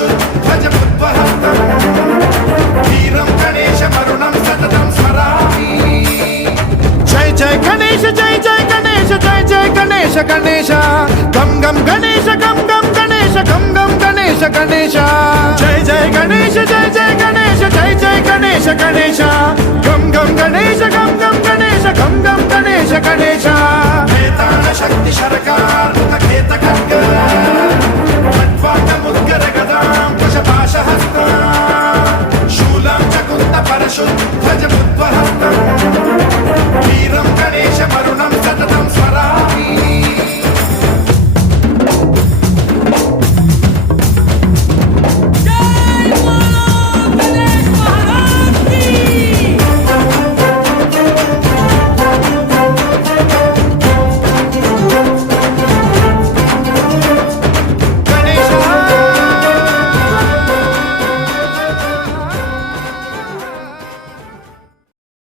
ध्वजमुद्वहन्तम् वीरं गणेश मरुणं सततं स्मरामि। जय जय गणेश जय जय गणेश जय जय गणेश गणेश गम गम गणेश गम गम गणेश गम गम गणेश गणेश जय जय गणेश जय जय गणेश जय जय गणेश गणेश गम गम गणेश गम गम गणेश गम गम गणेश गणेश वेताल शक्ति सरकार खेत खड्ग